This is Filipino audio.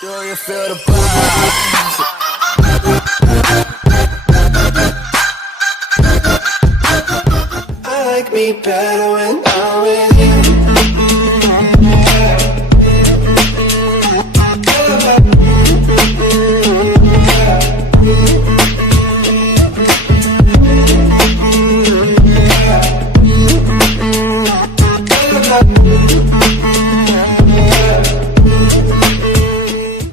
Do you feel the buzz? I like me better when